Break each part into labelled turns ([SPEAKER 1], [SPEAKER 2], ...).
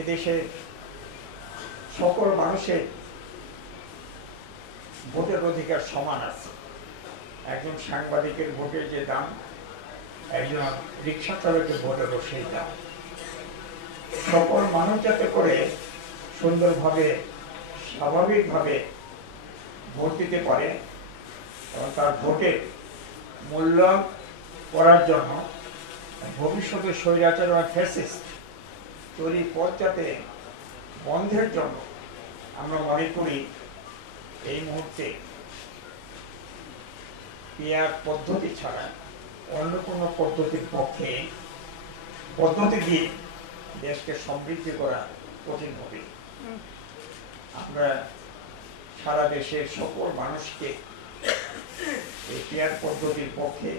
[SPEAKER 1] এদেশের সকল মানুষের ভোটের অধিকার সমান আছে। একজন সাংবাদিকের ভোটের যে দাম, একজন রিক্সা চালকের ভোটেরও সেই দাম। সকল মানুষ যাতে করে সুন্দরভাবে, স্বাভাবিকভাবে ভোট দিতে পারে এবং তার ভোটের মূল্যায়ন করার জন্য ভবিষ্যতে স্বৈরাচার ফ্যাসিস্ট তৈরি পথ যাতে বন্ধের জন্য আমরা মনে করি এই মুহূর্তে পেয়ার পদ্ধতি ছাড়া অন্য কোনো পদ্ধতির পক্ষে পদ্ধতি দিয়ে দেশকে সমৃদ্ধি করা কঠিন হবে। আমরা সারা দেশের সকল মানুষকে এই পেয়ার পদ্ধতির পক্ষে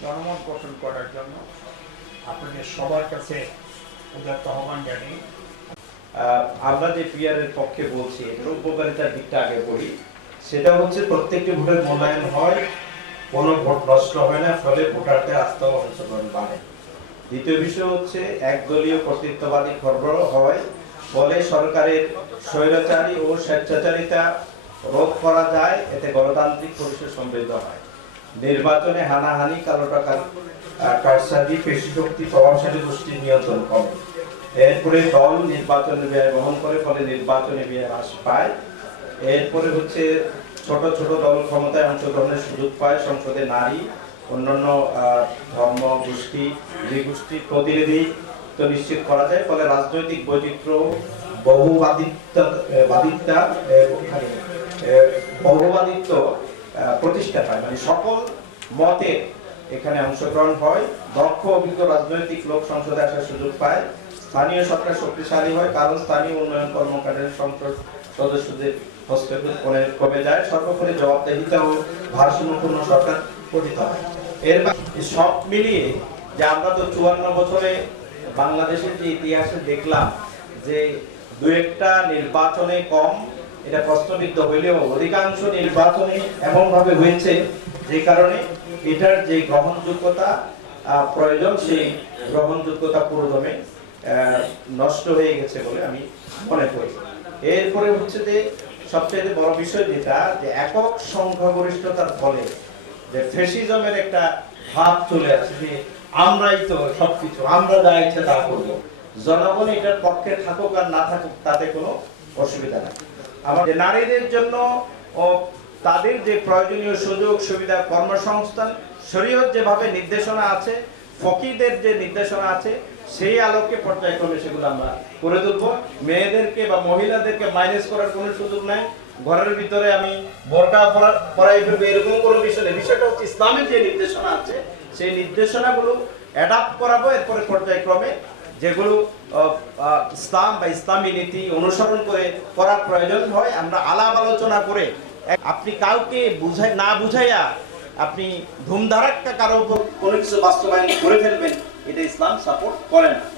[SPEAKER 1] জনমত গঠন করার জন্য আপনাদের সবার কাছে
[SPEAKER 2] আমরা যে পিয়ারের পক্ষে বলছি এটার উপকারিতার দিকটা আগে বলি। সেটা হচ্ছে প্রত্যেকটি ভোটের মূল্যায়ন হয় কোনো ভোট নষ্ট হয় না ফলে ভোটারদের আস্থা অংশগ্রহণ বাড়ে। দ্বিতীয় বিষয় হচ্ছে একদলীয় কর্তৃত্ববাদী খরবর হয় ফলে সরকারের স্বৈরাচারী ও স্বেচ্ছাচারিতা রোধ করা যায় এতে গণতান্ত্রিক পরিবেশ সমৃদ্ধ হয়। নির্বাচনে হানাহানি কালো টাকার আহ, কারসাজি পেশি শক্তি প্রভাবশালী গোষ্ঠীর নিয়ন্ত্রণ কমে। এরপরে দল নির্বাচনে ব্যয় বহন করে ফলে নির্বাচনে ব্যয় হ্রাস পায়। এরপরে হচ্ছে ছোট ছোট দল ক্ষমতায় অংশগ্রহণের সুযোগ পায়। সংসদে নারী অন্যান্য ধর্ম গোষ্ঠী নৃগোষ্ঠীর প্রতিনিধি তো নিশ্চিত করা যায়। ফলে রাজনৈতিক বৈচিত্র্য বহুবাদিত্ব বহুবাদিত্ব আহ, প্রতিষ্ঠা পায়। মানে সকল মতে এখানে অংশগ্রহণ হয় দক্ষ অভিজ্ঞ রাজনৈতিক লোক সংসদে আসার সুযোগ পায়। স্থানীয় সরকার শক্তিশালী হয়, কারণ স্থানীয় উন্নয়ন কর্মকাণ্ডের সংসদ সদস্যদের হস্তক্ষেপ কমে যায়। সর্বোপরি জবাবদেহিতা ও ভারসাম্যপূর্ণ সরকার গঠিত হয়। এর সব মিলিয়ে যে আমরা তো চুয়ান্ন বছরে বাংলাদেশের যে ইতিহাসে দেখলাম যে দু একটা নির্বাচনে কম, এটা প্রশ্নবিদ্ধ হইলেও অধিকাংশ নির্বাচনে এমন ভাবে হয়েছে যে কারণে এটার যে গ্রহণযোগ্যতা প্রয়োজন, সেই গ্রহণযোগ্যতা পুরোদমে নষ্ট হয়ে গেছে বলে আমি মনে করি। এরপরে হচ্ছে যে সবচেয়ে বড় বিষয় যেটা, যে একক সংখ্যাগরিষ্ঠতার ফলে যে ফেসিজমের একটা ভাব চলে আসে, যে আমরাই তো সবকিছু, আমরা যা ইচ্ছা তা করব। জনগণ এটার পক্ষে থাকুক আর না থাকুক, তাতে কোনো অসুবিধা নাই। আমাদের নারীদের জন্য তাদের যে প্রয়োজনীয় সুযোগ, সুবিধা, কর্মসংস্থান, শরীয়ত যেভাবে নির্দেশনা আছে ফকিদের যে নির্দেশনা আছে সেই আলোকে পর্যায়ক্রমে সেগুলো আমরা করে তুলবো। মেয়েদেরকে বা মহিলাদেরকে মাইনাস করার কোনো সুযোগ নাই। ঘরের ভিতরে আমি বোরকা পরাই ফেলব, এরকম কোনো বিষয় নেই। বিষয়টা হচ্ছে ইসলামের যে নির্দেশনা আছে, সেই নির্দেশনাগুলো অ্যাডাপ্ট করাবো। এরপরে পর্যায়ক্রমে যেগুলো ইসলাম বা ইসলামী নীতি অনুসরণ করে করার প্রয়োজন হয়, আমরা আলাপ আলোচনা করে আপনি কাউকে বুঝাই না বুঝাইয়া আপনি ধুমধারাক্কা কারও উপর কোনো কিছু বাস্তবায়ন করে ফেলবেন এটা ইসলাম সাপোর্ট করে না।